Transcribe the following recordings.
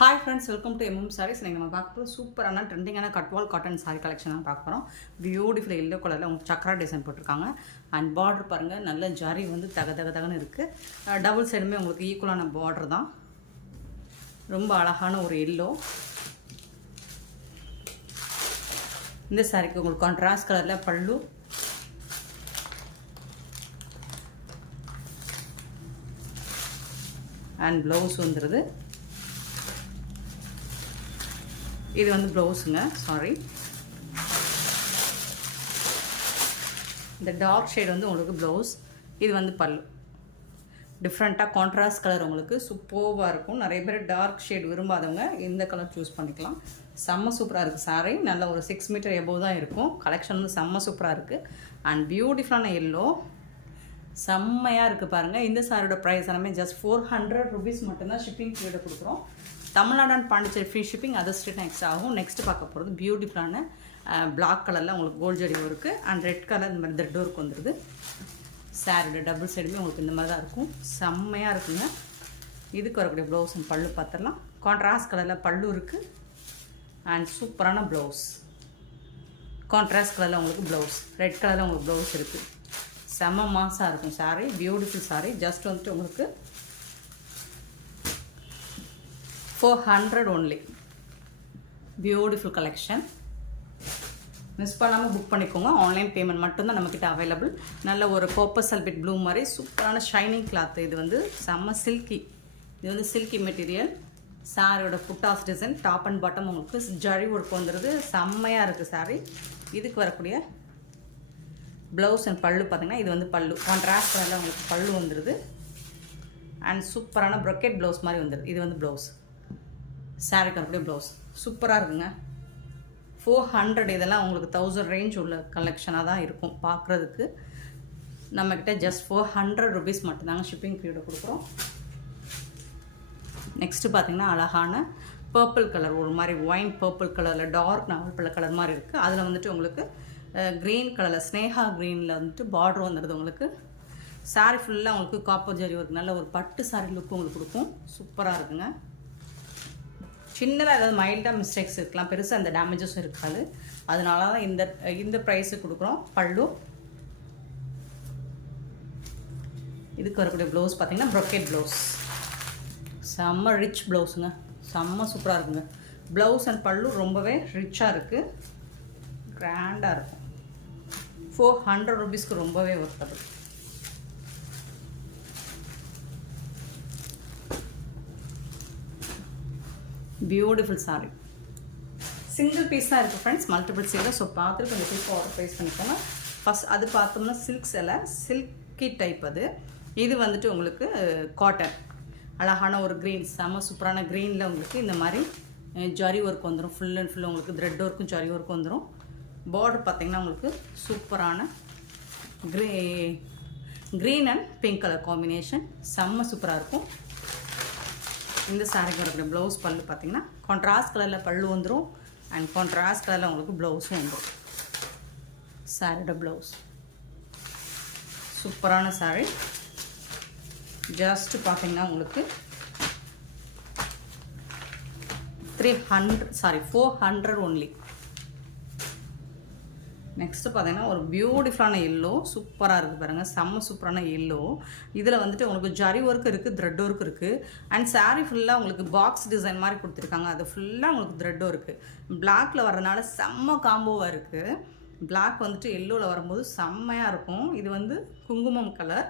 Hi friends, welcome to MM saris. நீங்கள் நம்ம பார்க்க போகிறது சூப்பரான ட்ரெண்டிங்கான கட்வால் காட்டன் சாரீ கலெக்ஷன் தான் பார்க்க போகிறோம். பியூட்டிஃபுல் எல்லோ கலரில் உங்களுக்கு சக்கரா டிசைன் போட்டிருக்காங்க. அண்ட் பார்டர் பாருங்கள், நல்ல ஜரி வந்து தகன்னு இருக்குது. டபுள் சைடுமே உங்களுக்கு ஈக்குவலான பார்டர் தான். ரொம்ப அழகான ஒரு எல்லோ. இந்த சாரீக்கு உங்களுக்கு கான்ட்ராஸ்ட் கலரில் பல்லு, அண்ட் ப்ளவுஸ் வந்துடுது. இது வந்து ப்ளவுஸுங்க, சாரி. இந்த டார்க் ஷேட் வந்து உங்களுக்கு ப்ளவுஸ், இது வந்து பல்லு. டிஃப்ரெண்ட்டாக கான்ட்ராஸ்ட் கலர் உங்களுக்கு சூப்பர்வாக இருக்கும். நிறைய பேர் டார்க் ஷேட் விரும்பாதவங்க இந்த கலர் சூஸ் பண்ணிக்கலாம். செம்ம சூப்பராக இருக்குது சாரீ. நல்ல ஒரு 6 மீட்டர் எபோவ் தான் இருக்கும். கலெக்ஷன் வந்து செம்ம சூப்பராக இருக்குது. அண்ட் பியூட்டிஃபுல்லான எல்லோ செம்மையாக இருக்குது பாருங்கள். இந்த சாரியோட ப்ரைஸ் எல்லாமே ஜஸ்ட் 400 rupees மட்டும்தான். ஷிப்பிங் பீரியட் கொடுக்குறோம். Tamil Nadu and Pondicherry free shipping, other state extra ஆகும். நெக்ஸ்ட் பார்க்க போகிறது பியூட்டிஃபுல்லான பிளாக் கலரில் உங்களுக்கு gold zari work and red colour இந்த மாதிரி த்ரெட் ஒர்க் வந்துடுது. சாரியோட டபுள் சைடுமே உங்களுக்கு இந்த மாதிரி தான் இருக்கும். செம்மையாக இருக்குங்க. இதுக்கு வரக்கூடிய ப்ளவுஸ் அண்ட் பல்லு பார்த்துடலாம். கான்ட்ராஸ்ட் கலரில் பல்லு இருக்குது அண்ட் சூப்பரான ப்ளவுஸ். கான்ட்ராஸ்ட் கலரில் உங்களுக்கு ப்ளவுஸ், ரெட் கலரில் உங்களுக்கு ப்ளவுஸ் இருக்குது. செம்ம மாசாக இருக்கும் சாரீ. பியூட்டிஃபுல் சாரீ. ஜஸ்ட் வந்துட்டு உங்களுக்கு 400 only. Beautiful collection. மிஸ் பண்ணாமல் புக் பண்ணிக்கோங்க. ஆன்லைன் பேமெண்ட் மட்டும்தான் நம்மக்கிட்ட அவைலபிள். நல்ல ஒரு கோப்பர் சல்பேட் ப்ளூ மாதிரி சூப்பரான ஷைனிங் கிளாத். இது வந்து செம்ம சில்கி. இது வந்து சில்கி மெட்டீரியல். சாரியோட புட்டாஸ் டிசைன், டாப் அண்ட் பாட்டம் உங்களுக்கு ஜரி ஒர்க் வந்துடுது. செம்மையாக இருக்குது சாரீ. இதுக்கு வரக்கூடிய ப்ளவுஸ் அண்ட் பல்லு பார்த்திங்கன்னா, இது வந்து பல்லு கான்ட்ராஸ்ட் கலரில் உங்களுக்கு பல்லு வந்துடுது. அண்ட் சூப்பரான ப்ரொக்கெட் ப்ளவுஸ் மாதிரி வந்துடுது. இது வந்து ப்ளவுஸ். சாரிக்கு வரக்கூடிய ப்ளவுஸ் சூப்பராக இருக்குங்க. 400. இதெல்லாம் உங்களுக்கு 1000 ரேஞ்ச் உள்ள கலெக்ஷனாக தான் இருக்கும் பார்க்குறதுக்கு. நம்மக்கிட்ட ஜஸ்ட் 400 rupees மட்டும்தாங்க ஷிப்பிங் பீரியட் கொடுக்குறோம். நெக்ஸ்ட்டு பார்த்திங்கன்னா அழகான பர்பிள் கலர், ஒரு மாதிரி ஒயின் பர்பிள் கலரில் டார்க் நாவல் கலர் மாதிரி இருக்குது. அதில் வந்துட்டு உங்களுக்கு க்ரீன் கலரில் ஸ்னேகா க்ரீனில் வந்துட்டு பார்டர் வந்துடுது. உங்களுக்கு சாரீ ஃபுல்லாக உங்களுக்கு காப்பர் ஜரி ஒர்க், நல்ல ஒரு பட்டு சாரீ லுக்கு உங்களுக்கு கொடுக்கும். சூப்பராக இருக்குங்க. சின்னதாக ஏதாவது மைல்டாக மிஸ்டேக்ஸ் இருக்கலாம், பெருசாக அந்த டேமேஜஸும் இருக்காது. அதனால தான் இந்த ப்ரைஸுக்கு கொடுக்குறோம். பல்லு, இதுக்கு வரக்கூடிய ப்ளவுஸ் பார்த்திங்கன்னா ப்ரொக்கெட் ப்ளவுஸ். செம்ம ரிச் ப்ளவுஸுங்க, செம்ம சூப்பராக இருக்குங்க. ப்ளவுஸ் அண்ட் பல்லு ரொம்பவே ரிச்சாக இருக்குது, கிராண்டாக இருக்கும். 400 rupeesக்கு ரொம்பவே worthable. Beautiful sari. Single piece தான் இருக்குது ஃப்ரெண்ட்ஸ், மல்டிபிள் சீலை. ஸோ பார்த்துட்டு கொஞ்சம் குயிக்காக ஆர்டர் ப்ரைஸ் பண்ணிக்கோங்க. ஃபஸ்ட் அது பார்த்தோம்னா சில்க் சிலை, சில்கி டைப். இது வந்துட்டு உங்களுக்கு காட்டன். அழகான ஒரு க்ரீன், செம்ம சூப்பரான க்ரீனில் உங்களுக்கு இந்த மாதிரி ஜரி ஒர்க் வந்துடும். ஃபுல் அண்ட் ஃபுல் உங்களுக்கு த்ரெட் ஒர்க்கும் ஜரி ஒர்க் வந்துடும். பார்டர் பார்த்திங்கன்னா உங்களுக்கு சூப்பரான green and pink colour combination. செம்ம சூப்பராக இருக்கும். இந்த சாரிக்கு வரக்கூடிய ப்ளவுஸ் பல்லு பார்த்திங்கன்னா கான்ட்ராஸ்ட் கலரில் பல்லு வந்துடும் அண்ட் கான்ட்ராஸ்ட் கலரில் உங்களுக்கு ப்ளவுஸும் வந்துடும். சாரியோட ப்ளவுஸ் சூப்பரான சாரீ. ஜஸ்ட்டு பார்த்திங்கன்னா உங்களுக்கு 400 only. நெக்ஸ்ட்டு பார்த்தீங்கன்னா ஒரு பியூட்டிஃபுல்லான எல்லோ சூப்பராக இருக்குது பாருங்கள். செம்ம சூப்பரான எல்லோ. இதில் வந்துட்டு உங்களுக்கு ஜரி ஒர்க் இருக்குது, த்ரெட் ஒர்க் இருக்குது. அண்ட் சாரீ ஃபுல்லாக உங்களுக்கு பாக்ஸ் டிசைன் மாதிரி கொடுத்துருக்காங்க. அது ஃபுல்லாக உங்களுக்கு த்ரெட் ஒர்க்கு. பிளாக்கில் வர்றதுனால செம்ம காம்போவாக இருக்குது. பிளாக் வந்துட்டு எல்லோவில் வரும்போது செம்மையாக இருக்கும். இது வந்து குங்குமம் கலர்.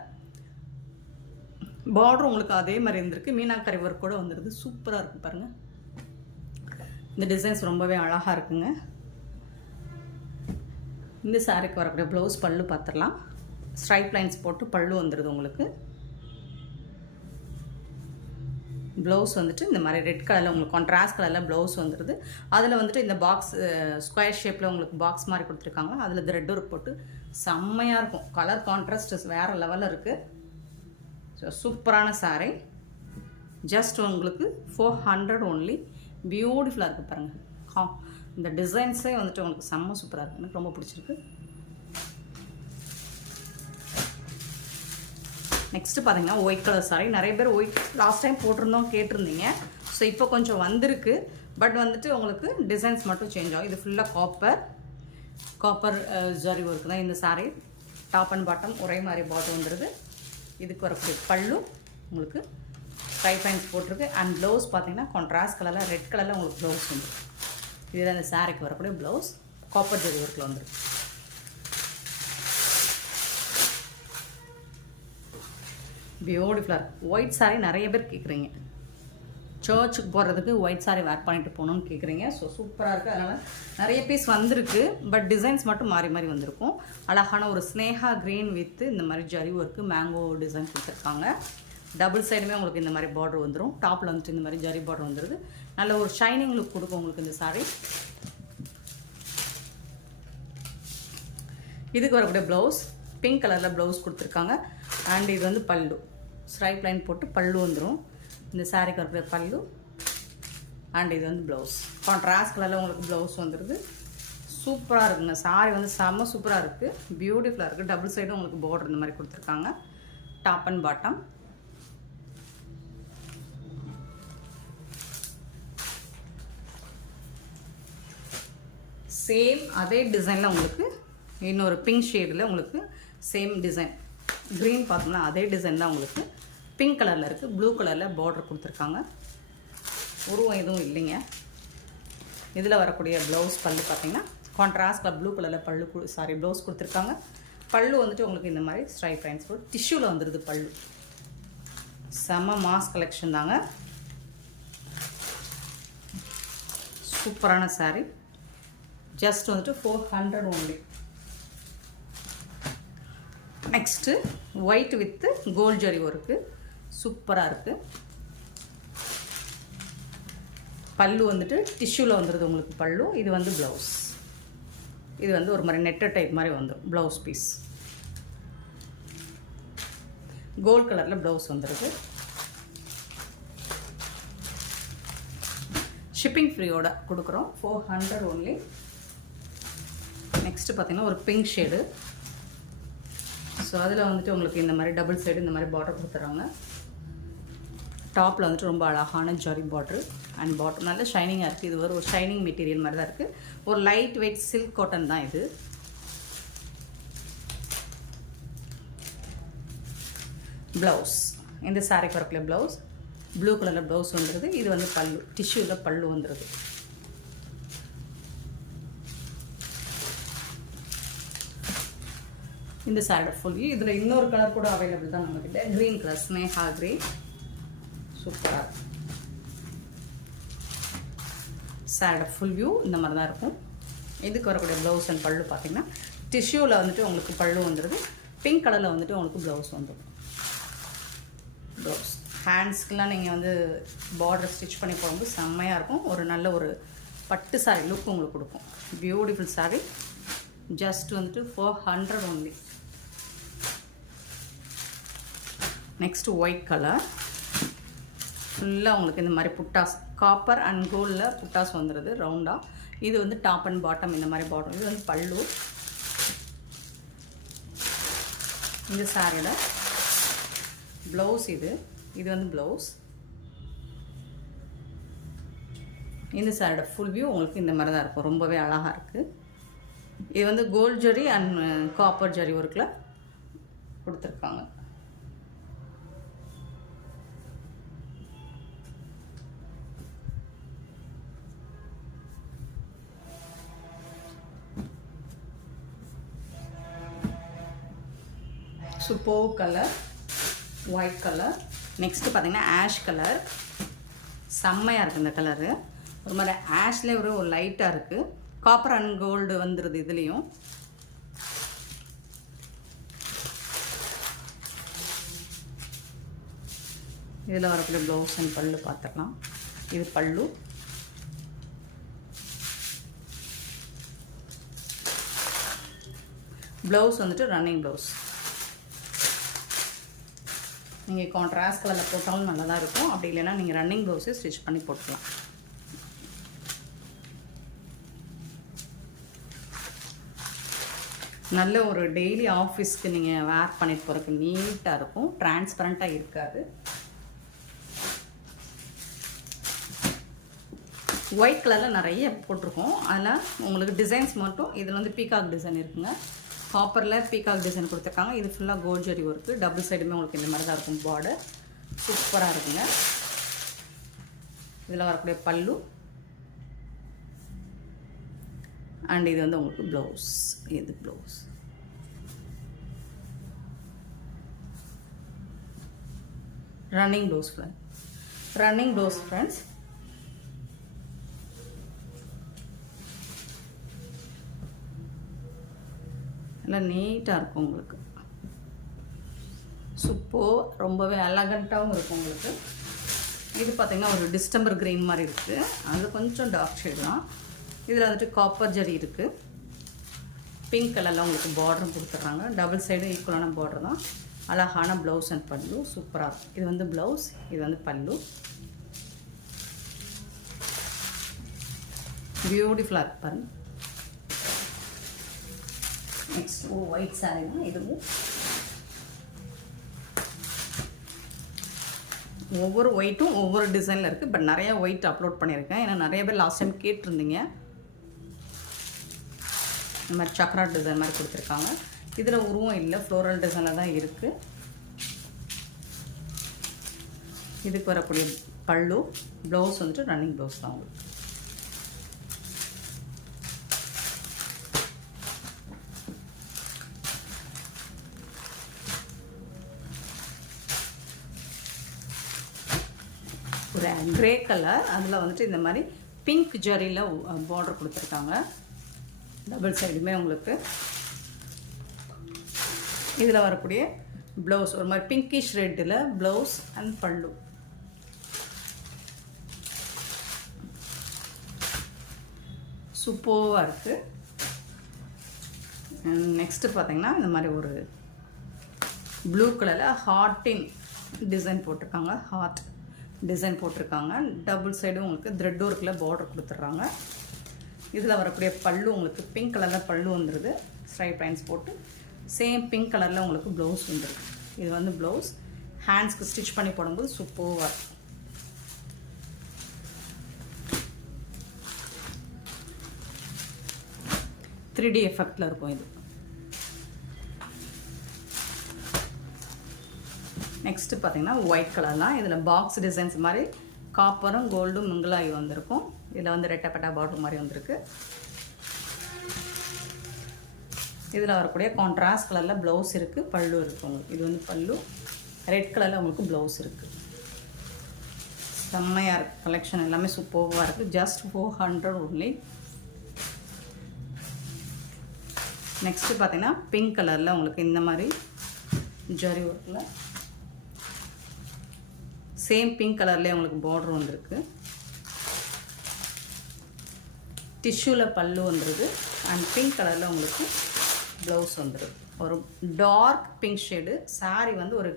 பார்டர் உங்களுக்கு அதே மாதிரி இருந்திருக்கு. மீனாக்கரி ஒர்க் கூட வந்துடுது. சூப்பராக இருக்குது பாருங்கள். இந்த டிசைன்ஸ் ரொம்பவே அழகாக இருக்குங்க. இந்த சாரிக்கு வரக்கூடிய ப்ளவுஸ் பல்லு பார்த்துடலாம். ஸ்ட்ரைப் லைன்ஸ் போட்டு பல்லு வந்துடுது உங்களுக்கு. ப்ளவுஸ் வந்துட்டு இந்த மாதிரி ரெட் கலரில் உங்களுக்கு கான்ட்ராஸ்ட் கலரில் ப்ளவுஸ் வந்துடுது. அதில் வந்துட்டு இந்த பாக்ஸ் ஸ்கொயர் ஷேப்பில் உங்களுக்கு பாக்ஸ் மாதிரி கொடுத்துருக்காங்க. அதில் இந்த ரெட் ஒர்க் போட்டு செம்மையாக இருக்கும். கலர் கான்ட்ராஸ்ட் வேறு லெவலில் இருக்குது. ஸோ சூப்பரான சாரீ. ஜஸ்ட் உங்களுக்கு 400 only. பியூட்டிஃபுல்லாக இருக்குது பாருங்கள். இந்த டிசைன்ஸே வந்துட்டு உங்களுக்கு செம்ம சூப்பராக இருக்குது. எனக்கு ரொம்ப பிடிச்சிருக்கு. நெக்ஸ்ட்டு பார்த்தீங்கன்னா ஒயிட் கலர் சாரீ. நிறைய பேர் ஒயிட் லாஸ்ட் டைம் போட்டிருந்தோம், கேட்டிருந்தீங்க. ஸோ இப்போ கொஞ்சம் வந்திருக்கு, பட் வந்துட்டு உங்களுக்கு டிசைன்ஸ் மட்டும் சேஞ்ச் ஆகும். இது ஃபுல்லாக காப்பர் ஜரி ஒர்க் தான் இந்த saree. டாப் அண்ட் பாட்டம் ஒரே மாதிரி பாட்டம் வந்துடுது. இதுக்கு வரக்கூடிய பல்லு உங்களுக்கு ஸ்ட்ரைப் லைன்ஸ் போட்டிருக்கு. அண்ட் ப்ளவுஸ் பார்த்தீங்கன்னா கான்ட்ராஸ்ட் கலரில் ரெட் கலரில் உங்களுக்கு ப்ளவுஸ் வந்துடும். இதுதான் இந்த சாரிக்கு வரக்கூடிய ப்ளவுஸ். காப்பர் ஜரி ஒர்க்கில் வந்துடும். பியூட்டிஃபுல்லாக இருக்குது. ஒயிட் சாரீ நிறைய பேர் கேட்குறீங்க, சர்ச்சுக்கு போகிறதுக்கு ஒயிட் சாரீ வேர் பண்ணிட்டு போகணுன்னு கேட்குறீங்க. ஸோ சூப்பராக இருக்குது. அதனால் நிறைய பீஸ் வந்திருக்கு, பட் டிசைன்ஸ் மட்டும் மாறி மாறி வந்திருக்கும். அழகான ஒரு ஸ்னேகா க்ரீன் வித்து இந்த மாதிரி ஜரி ஒர்க்கு மேங்கோ டிசைன் கொடுத்துருக்காங்க. டபுள் சைடுமே உங்களுக்கு இந்த மாதிரி பார்டர் வந்துடும். டாப்பில் வந்துட்டு இந்த மாதிரி ஜரி பார்டர் வந்துடுது. நல்ல ஒரு ஷைனிங் லுக் கொடுக்கும் உங்களுக்கு இந்த சாரீ. இதுக்கு வரக்கூடிய ப்ளவுஸ் பிங்க் கலரில் ப்ளவுஸ் கொடுத்துருக்காங்க. அண்ட் இது வந்து பல்லு ஸ்ட்ரைப் லைன் போட்டு பல்லு வந்துடும். இந்த சாரீக்கு வரக்கூடிய பல்லு. அண்ட் இது வந்து ப்ளவுஸ் கான்ட்ராஸ்ட் கலரில் உங்களுக்கு ப்ளவுஸ் வந்துடுது. சூப்பராக இருக்குங்க. சாரீ வந்து செம்ம சூப்பராக இருக்குது, பியூட்டிஃபுல்லாக இருக்குது. டபுள் சைடும் உங்களுக்கு பார்டர் இந்த மாதிரி கொடுத்துருக்காங்க. Top and bottom. சேம் அதே டிசைனில் உங்களுக்கு இன்னொரு பிங்க் ஷேடில் உங்களுக்கு சேம் டிசைன். க்ரீன் பார்த்தோம்னா அதே டிசைன் தான் உங்களுக்கு பிங்க் கலரில் இருக்குது. ப்ளூ கலரில் பார்டர் கொடுத்துருக்காங்க. உருவம் எதுவும் இல்லைங்க. இதில் வரக்கூடிய ப்ளவுஸ் பல்லு பார்த்தீங்கன்னா கான்ட்ராஸ்ட் ப்ளூ கலரில் ப்ளவுஸ் கொடுத்துருக்காங்க. பல்லு வந்துட்டு உங்களுக்கு இந்த மாதிரி ஸ்ட்ரைப் லைன்ஸ் போட்டு டிஷ்யூவில் வந்துடுது பல்லு. செம்ம மாஸ் கலெக்ஷன் தாங்க. சூப்பரான சாரீ. ஜஸ்ட் வந்துட்டு 400 only. Next white with gold zari work சூப்பராக இருக்குது. பல்லு வந்துட்டு டிஷ்யூவில் வந்துடுது உங்களுக்கு பல்லு. இது வந்து ப்ளவுஸ். இது வந்து ஒரு மாதிரி நெட்டர் டைப் மாதிரி வந்துடும் ப்ளவுஸ் பீஸ். கோல்ட் கலரில் ப்ளவுஸ் வந்துடுது. ஷிப்பிங் ஃப்ரீயோட கொடுக்குறோம். 400 only. நெக்ஸ்ட்டு பார்த்தீங்கன்னா ஒரு பிங்க் ஷேடு. ஸோ அதில் வந்துட்டு உங்களுக்கு இந்த மாதிரி டபுள் சைடு இந்த மாதிரி பார்டர் கொடுத்துட்றாங்க. டாப்பில் வந்துட்டு ரொம்ப அழகான ஜரி பார்டர் அண்ட் பாட்டம் நல்ல ஷைனிங்காக இருக்குது. இது ஒரு ஷைனிங் மெட்டீரியல் மாதிரி தான் இருக்குது. ஒரு லைட் வெயிட் சில்க் காட்டன் தான் இது. ப்ளவுஸ் இந்த சாரீக்கு வரக்கூடிய ப்ளவுஸ் ப்ளூ கலரில் ப்ளவுஸ் வந்துடுது. இது வந்து பல்லு டிஷ்யூவில் பல்லு வந்துடுது. இந்த சாரீ ஃபுல் வியூ. இதில் இன்னொரு கலர் கூட அவைலபிள் தான் நம்மக்கிட்ட. க்ரீன் கலர் ஸ்னேகா க்ரீன் சூப்பராக. சாரீ ஃபுல் வியூ இந்த மாதிரி தான் இருக்கும். இதுக்கு வரக்கூடிய ப்ளவுஸ் அண்ட் பல்லு பார்த்தீங்கன்னா டிஷ்யூவில் வந்துட்டு உங்களுக்கு பல்லு வந்துடுது. பிங்க் கலரில் வந்துட்டு உங்களுக்கு ப்ளவுஸ் வந்துடும். ப்ளவுஸ் ஹேண்ட்ஸ்க்கெலாம் நீங்கள் வந்து பார்டர் ஸ்டிச் பண்ணி போகும்போது செம்மையாக இருக்கும். ஒரு நல்ல ஒரு பட்டு சாரீ லுக் உங்களுக்கு கொடுக்கும். பியூட்டிஃபுல் சாரீ. ஜஸ்ட் வந்துட்டு 400 only. நெக்ஸ்ட்டு ஒயிட் கலர் ஃபுல்லாக உங்களுக்கு இந்த மாதிரி புட்டாஸ் காப்பர் அண்ட் கோல்டில் புட்டாஸ் வந்துடுது ரவுண்டாக. இது வந்து டாப் அண்ட் பாட்டம் இந்த மாதிரி பாட்டம். இது வந்து பல்லு. இந்த சாரியில் ப்ளவுஸ் இது வந்து ப்ளவுஸ். இந்த சாரியோட ஃபுல் வியூ உங்களுக்கு இந்த மாதிரி தான் இருக்கும். ரொம்பவே அழகாக இருக்குது. இது வந்து gold zari and copper zari ஒர்க்கில் கொடுத்துருக்காங்க. Super colour white colour. Next பார்த்தீங்கன்னா ஆஷ் கலர். செம்மையாக இருக்குது இந்த கலரு. ஒரு மாதிரி ஆஷ்லேயே ஒரு லைட்டாக இருக்குது. காப்பர் அண்ட் கோல்டு வந்துடுது இதுலேயும். இதில் வரக்கூடிய ப்ளவுஸ் அண்ட் பல்லு பார்த்துக்கலாம். இது பல்லு. ப்ளவுஸ் வந்துட்டு ரன்னிங் ப்ளவுஸ். நீங்கள் கான்ட்ராஸ்ட் கலரில் போட்டாலும் நல்லா தான் இருக்கும். அப்படி இல்லைன்னா நீங்கள் ரன்னிங் ப்ளவுஸே ஸ்டிச் பண்ணி போட்டுக்கலாம். நல்ல ஒரு டெய்லி ஆஃபீஸ்க்கு நீங்கள் வேர் பண்ணிட்டு போகிறதுக்கு நீட்டாக இருக்கும். டிரான்ஸ்பரண்ட்டாக இருக்காது. ஒயிட் கலரில் நிறைய போட்டிருக்கோம். அதில் உங்களுக்கு டிசைன்ஸ் மட்டும் இதில் வந்து பீகாக் டிசைன் இருக்குங்க. காப்பரில் பீகாக் டிசைன் கொடுத்துருக்காங்க. இது ஃபுல்லாக கோல்ட் ஜரி ஒர்க்கு. டபுள் சைடுமே உங்களுக்கு இந்த மாதிரி தான் இருக்கும். பார்டர் சூப்பராக இருக்குங்க. இதில் வரக்கூடிய பல்லு அண்ட் இது வந்து உங்களுக்கு ப்ளவுஸ். இது blouse. Running blouse friends. Running blouse friends. எல்லாம் நீட்டாக இருக்கும் உங்களுக்கு. ரொம்பவே எலகண்ட்டாகவும் இருக்கும் உங்களுக்கு. இது பார்த்திங்கன்னா ஒரு டிஸ்டம்பர் க்ரீன் மாதிரி இருக்குது. அது கொஞ்சம் டார்க் ஷேட் தான். இதில் வந்துட்டு காப்பர் ஜரி இருக்குது. பிங்க் கலரில் உங்களுக்கு பார்டரும் கொடுத்துட்றாங்க. டபுள் சைடும் ஈக்குவலான பார்டர் தான். அழகான ப்ளவுஸ் அண்ட் பல்லு சூப்பராக இருக்கும். இது வந்து ப்ளவுஸ், இது வந்து பல்லு. பியூட்டிஃபுல்லாக இருக்கு பாருங்க. நெக்ஸ்ட் ஒயிட் சாரீ தான் இதுவும். ஒவ்வொரு ஒயிட்டும் ஒவ்வொரு டிசைனில் இருக்குது. பட் நிறையா ஒயிட் அப்லோட் பண்ணியிருக்கேன். ஏன்னா நிறைய பேர் லாஸ்ட் டைம் கேட்டிருந்தீங்க. இந்த மாதிரி சக்ரா டிசைன் மாதிரி கொடுத்துருக்காங்க. இதில் உருவம் இல்லை, ஃப்ளோரல் டிசைனில் தான் இருக்குது. இதுக்கு வரக்கூடிய பல்லு, ப்ளவுஸ் வந்துட்டு ரன்னிங் ப்ளவுஸ் தான் உங்களுக்கு. ஒரு கிரே கலர், அதில் வந்துட்டு இந்த மாதிரி பிங்க் ஜரியில் பார்டர் கொடுத்துருக்காங்க. டபுள் சைடுமே உங்களுக்கு. இதில் வரக்கூடிய ப்ளவுஸ் ஒரு மாதிரி பிங்கிஷ் ரெட்டில் ப்ளவுஸ் அண்ட் பல்லு. சூப்பராக இருக்குது. நெக்ஸ்ட்டு பார்த்திங்கன்னா இந்த மாதிரி ஒரு ப்ளூ கலரில் ஹார்ட்டின் டிசைன் போட்டிருக்காங்க. ஹார்ட் டிசைன் போட்டிருக்காங்க. டபுள் சைடும் உங்களுக்கு த்ரெட் ஒர்க்கில் பார்டர் கொடுத்துட்றாங்க. இதில் வரக்கூடிய பல்லு உங்களுக்கு பிங்க் கலரில் பல்லு வந்துடுது. ஸ்ட்ரைப் லைன்ஸ் போட்டு சேம் பிங்க் கலரில் உங்களுக்கு ப்ளவுஸ் வந்துடுது. இது வந்து ப்ளவுஸ். ஹேண்ட்ஸ்க்கு ஸ்டிச் பண்ணி போடும்போது சூப்பராக இருக்கும். த்ரீ டி எஃபெக்டில் இருக்கும் இது. நெக்ஸ்ட்டு பார்த்திங்கன்னா ஒயிட் கலர் தான். இதில் பாக்ஸ் டிசைன்ஸ் மாதிரி காப்பரும் கோல்டும் மிங்கிளாகி வந்திருக்கும். இதில் வந்து ரெட்டப்பட்டா பார்டர் மாதிரி வந்திருக்கு. இதில் வரக்கூடிய கான்ட்ராஸ்ட் கலரில் ப்ளவுஸ் இருக்குது, பல்லு இருக்குது உங்களுக்கு. இது வந்து பல்லு. ரெட் கலரில் உங்களுக்கு ப்ளவுஸ் இருக்குது. செம்மையாக இருக்குது. கலெக்ஷன் எல்லாமே சூப்பராக இருக்குது. Just 400 only. நெக்ஸ்ட்டு பார்த்திங்கன்னா பிங்க் கலரில் உங்களுக்கு இந்த மாதிரி ஜரி ஒர்க்கில் சேம் பிங்க் கலர்லேயே உங்களுக்கு பார்டர் வந்துருக்கு. டிஷ்யூவில் பல்லு வந்துடுது. அண்ட் பிங்க் கலரில் உங்களுக்கு ப்ளவுஸ் வந்துடுது. ஒரு டார்க் பிங்க் ஷேடு. சாரீ வந்து ஒரு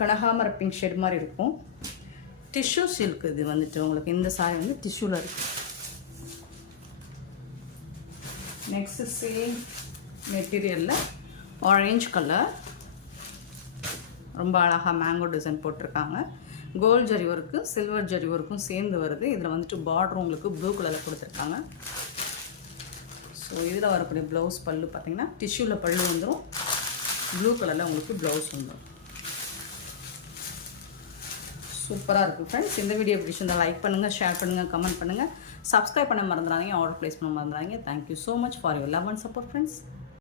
கனகாமர பிங்க் ஷேடு மாதிரி இருக்கும். டிஷ்யூ சில்க் இது வந்துட்டு உங்களுக்கு. இந்த சாரீ வந்து டிஷ்யூவில் இருக்குது. நெக்ஸ்ட்டு சேம் மெட்டீரியலில் ஆரஞ்ச் கலர். ரொம்ப அழகாக மேங்கோ டிசைன் போட்டிருக்காங்க. Gold zari work silver zari ஒர்க்கும் சேர்ந்து வருது. இதில் வந்துட்டு பார்டர் உங்களுக்கு ப்ளூ கலரில் கொடுத்துருக்காங்க. ஸோ இதில் வரக்கூடிய ப்ளவுஸ் பல்லு பார்த்திங்கன்னா டிஷ்யூவில் பல்லு வந்துடும். ப்ளூ கலரில் உங்களுக்கு ப்ளவுஸ் வந்துடும். சூப்பராக இருக்குது ஃப்ரெண்ட்ஸ். இந்த வீடியோ பிடிச்சிருந்தால் லைக் பண்ணுங்கள், ஷேர் பண்ணுங்கள், கமெண்ட் பண்ணுங்கள். சப்ஸ்கிரைப் பண்ண மறந்துடாதீங்க. ஆர்டர் ப்ளேஸ் பண்ண மறந்துடாதீங்க. Thank you so much for your love and support friends.